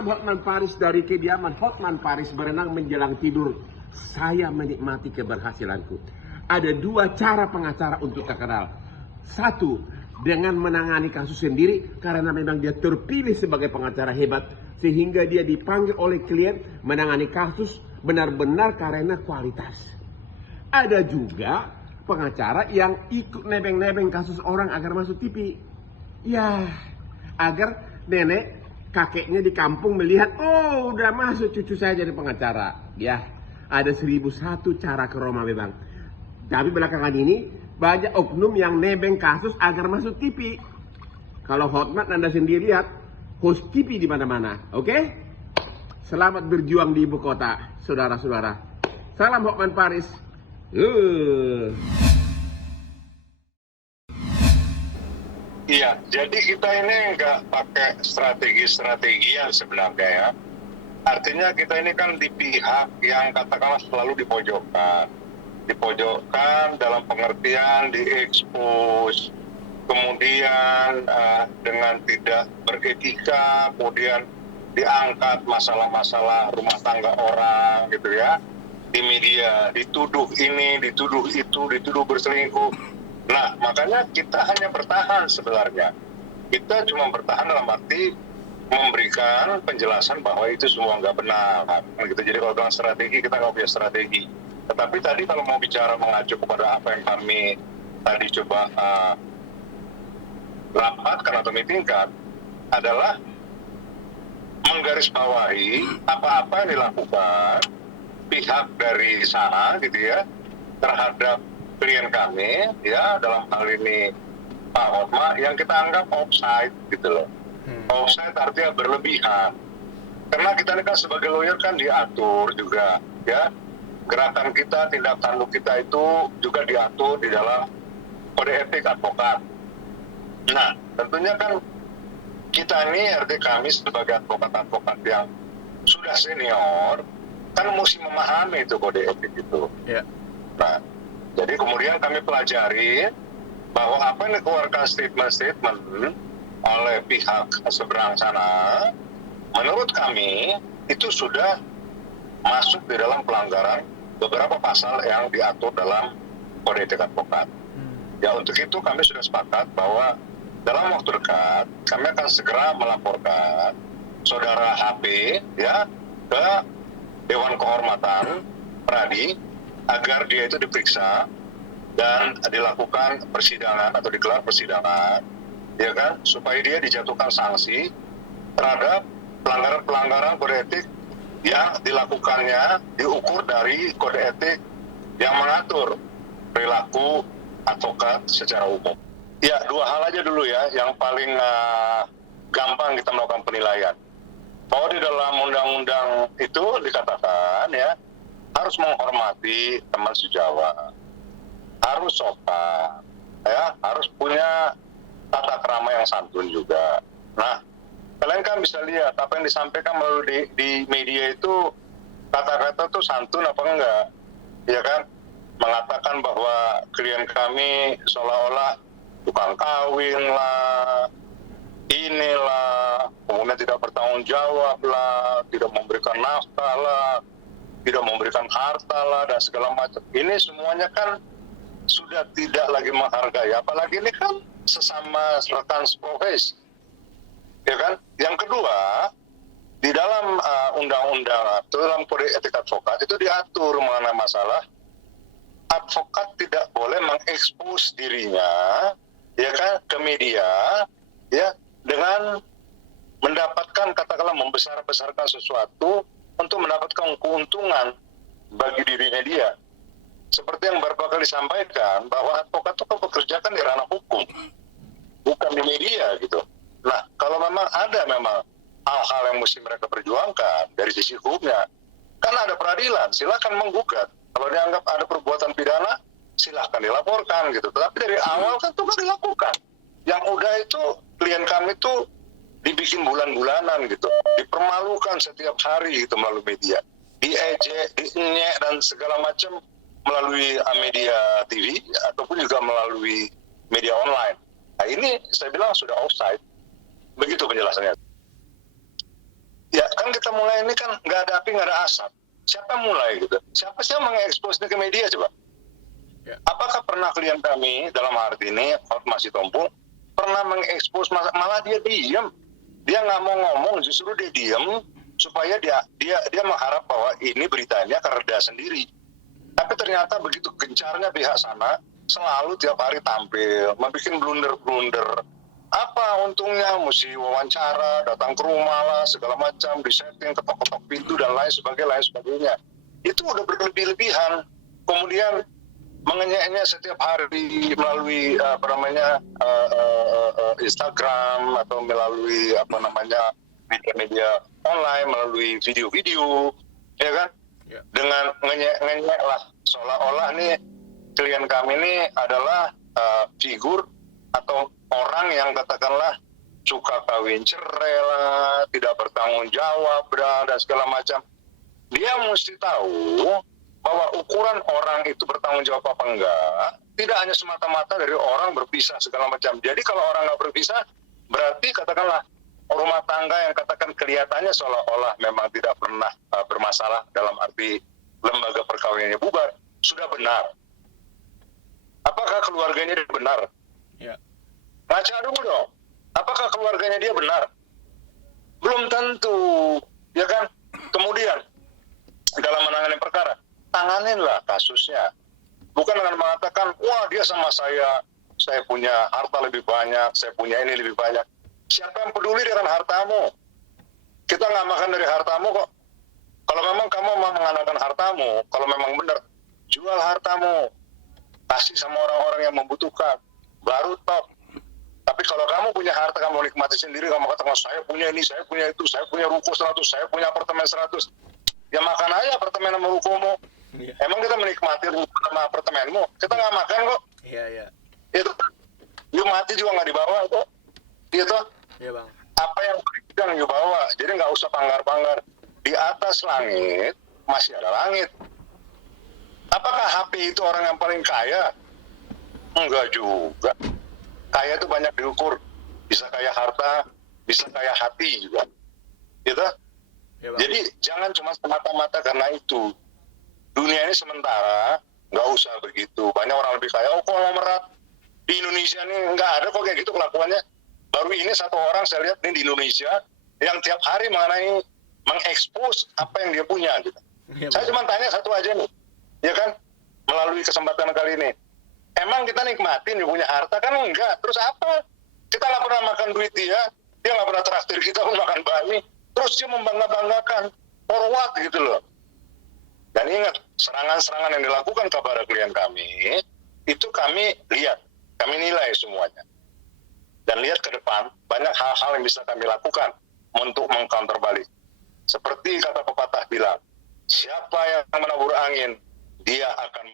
Salam Hotman Paris dari kediaman Hotman Paris berenang menjelang tidur. Saya menikmati keberhasilanku. Ada dua cara pengacara untuk terkenal. Satu, dengan menangani kasus sendiri karena memang dia terpilih sebagai pengacara hebat sehingga dia dipanggil oleh klien menangani kasus benar-benar karena kualitas. Ada juga pengacara yang ikut nebeng-nebeng kasus orang agar masuk TV. Ya, agar nenek kakeknya di kampung melihat, oh udah masuk cucu saya jadi pengacara. Ya, ada 1001 cara ke Roma memang. Tapi belakangan ini banyak oknum yang nebeng kasus agar masuk TV. Kalau Hotman Anda sendiri lihat, host TV di mana-mana, oke? Selamat berjuang di ibu kota, saudara-saudara. Salam Hotman Paris. Iya, jadi kita ini nggak pakai strategi-strategi yang sebenarnya ya. Artinya kita ini kan di pihak yang katakanlah selalu dipojokkan. Dipojokkan dalam pengertian diekspos, kemudian dengan tidak beretika, kemudian diangkat masalah-masalah rumah tangga orang gitu ya. Di media, dituduh ini, dituduh itu, dituduh berselingkuh. Nah, makanya kita hanya bertahan sebenarnya. Kita cuma bertahan dalam arti memberikan penjelasan bahwa itu semua nggak benar. Gitu. Jadi kalau bilang strategi, kita nggak punya strategi. Tetapi tadi kalau mau bicara mengacu kepada apa yang kami tadi coba rapatkan atau meetingkan, adalah menggarisbawahi apa-apa yang dilakukan pihak dari sana gitu ya terhadap klien kami ya dalam hal ini Pak Hotma yang kita anggap offside gitu loh. Offside artinya berlebihan. Karena kita ini kan sebagai lawyer kan diatur juga ya. Gerakan kita, tindak tanduk kita itu juga diatur di dalam kode etik advokat. Nah, tentunya kan kita ini artinya kami sebagai advokat-advokat yang sudah senior kan mesti memahami itu kode etik itu. Yeah. Nah, jadi kemudian kami pelajari bahwa apa yang dikeluarkan statement-statement oleh pihak seberang sana, menurut kami itu sudah masuk di dalam pelanggaran beberapa pasal yang diatur dalam kode etik advokat. Ya untuk itu kami sudah sepakat bahwa dalam waktu dekat kami akan segera melaporkan saudara HP ya ke Dewan Kehormatan Pradi agar dia itu diperiksa dan dilakukan persidangan atau digelar persidangan, ya kan, supaya dia dijatuhkan sanksi terhadap pelanggaran-pelanggaran kode etik yang dilakukannya diukur dari kode etik yang mengatur perilaku advokat secara umum. Ya, dua hal aja dulu ya, yang paling gampang kita melakukan penilaian. Bahwa di dalam undang-undang itu dikatakan ya, harus menghormati teman sejawat, harus sopan, ya, harus punya tata krama yang santun juga. Nah, kalian kan bisa lihat apa yang disampaikan melalui di media itu kata-kata tuh santun apa enggak, ya kan? Mengatakan bahwa klien kami seolah-olah tukang kawin lah, inilah, kemudian tidak bertanggung jawab lah, tidak memberikan nafkah lah, tidak memberikan harta lah, dan segala macam. Ini semuanya kan sudah tidak lagi menghargai, apalagi ini kan sesama rekan seprofesi, ya kan? Yang kedua, di dalam undang-undang atau dalam kode etik advokat itu diatur mengenai masalah advokat tidak boleh mengekspos dirinya, ya kan, ke media, ya, dengan mendapatkan katakanlah membesar-besarkan sesuatu untuk mendapatkan keuntungan bagi dirinya dia. Seperti yang beberapa kali disampaikan bahwa advokat itu kan bekerja kan di ranah hukum, bukan di media gitu. Nah, kalau memang ada memang hal-hal yang mesti mereka perjuangkan dari sisi hukumnya, kan ada peradilan, silakan menggugat. Kalau dianggap ada perbuatan pidana, silahkan dilaporkan gitu. Tetapi dari awal kan itu kan dilakukan. Yang udah itu klien kami itu dibikin bulan-bulanan gitu, dipermalukan setiap hari gitu melalui media, diejek, dienyek dan segala macam melalui media TV ataupun juga melalui media online. Nah ini saya bilang sudah offside. Begitu penjelasannya. Ya kan kita mulai ini kan nggak ada api nggak ada asap. Siapa yang mulai gitu? Siapa sih yang mengekspos ini ke media coba? Ya. Apakah pernah klien kami dalam arti ini Hotma Sitompul pernah mengekspos, malah dia diam, dia nggak mau ngomong, justru dia diam supaya dia mengharap bahwa ini beritanya kereda sendiri. Tapi ternyata begitu gencarnya pihak sana selalu tiap hari tampil, membuat blunder-blunder. Apa untungnya mesti wawancara, datang ke rumah lah, segala macam, disetting, ketok-ketok pintu dan lain sebagainya. Itu udah berlebih-lebihan. Kemudian mengenyeknya setiap hari melalui Instagram atau melalui media-media online, melalui video-video, ya kan? Ya. Dengan ngenyek lah, seolah-olah nih klien kami ini adalah figur atau orang yang katakanlah suka kawin cerai lah, tidak bertanggung jawab dan segala macam. Dia mesti tahu bahwa ukuran orang itu bertanggung jawab apa enggak tidak hanya semata-mata dari orang berpisah segala macam. Jadi kalau orang nggak berpisah, berarti katakanlah rumah tangga yang katakan kelihatannya seolah-olah memang tidak pernah bermasalah dalam arti lembaga perkawinannya bubar, sudah benar. Apakah keluarganya dia benar? Ya. Ngaca dulu dong. Apakah keluarganya dia benar? Belum tentu, ya kan? Kemudian dalam menangani perkara, tanganinlah kasusnya. Bukan dengan mengatakan, wah dia sama saya punya harta lebih banyak, saya punya ini lebih banyak. Siapa yang peduli dengan hartamu? Kita nggak makan dari hartamu kok. Kalau memang kamu mau mengandalkan hartamu, kalau memang benar, jual hartamu. Kasih sama orang-orang yang membutuhkan. Baru top. Tapi kalau kamu punya harta, kamu nikmati sendiri, kamu katakan, saya punya ini, saya punya itu, saya punya ruko 100, saya punya apartemen 100. Ya makan aja apartemen sama rukomu. Ya. Emang kita menikmati ruko sama apartemenmu? Kita nggak makan kok. Iya. Itu. You mati juga nggak dibawa kok. Gitu. Iya bang. Apa yang berikan you bawa. Jadi nggak usah panggar-panggar. Di atas langit masih ada langit. Apakah HP itu orang yang paling kaya? Enggak juga. Kaya itu banyak diukur. Bisa kaya harta, bisa kaya hati juga. Gitu? Ya, bang. Jadi jangan cuma semata-mata karena itu. Dunia ini sementara, nggak usah begitu. Banyak orang lebih kaya, oh konglomerat. Di Indonesia ini nggak ada kok kayak gitu kelakuannya. Baru ini satu orang saya lihat ini di Indonesia, yang tiap hari mengenai mengekspos apa yang dia punya. Gitu. Ya, Saya bang. cuma tanya satu aja nih. Ya kan, melalui kesempatan kali ini. Emang kita nikmatin dia punya harta kan enggak? Terus apa? Kita nggak pernah makan duit dia nggak pernah traktir kita pun makan bakmi. Terus dia membangga-banggakan, forward gitu loh. Dan ingat, serangan-serangan yang dilakukan kepada klien kami, itu kami lihat, kami nilai semuanya. Dan lihat ke depan, banyak hal-hal yang bisa kami lakukan untuk mengcounter balik. Seperti kata pepatah bilang, siapa yang menabur angin, dia akan...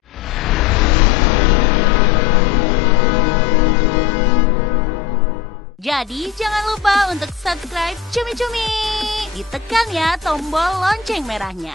Jadi jangan lupa untuk subscribe Cumi Cumi. Ditekan ya tombol lonceng merahnya.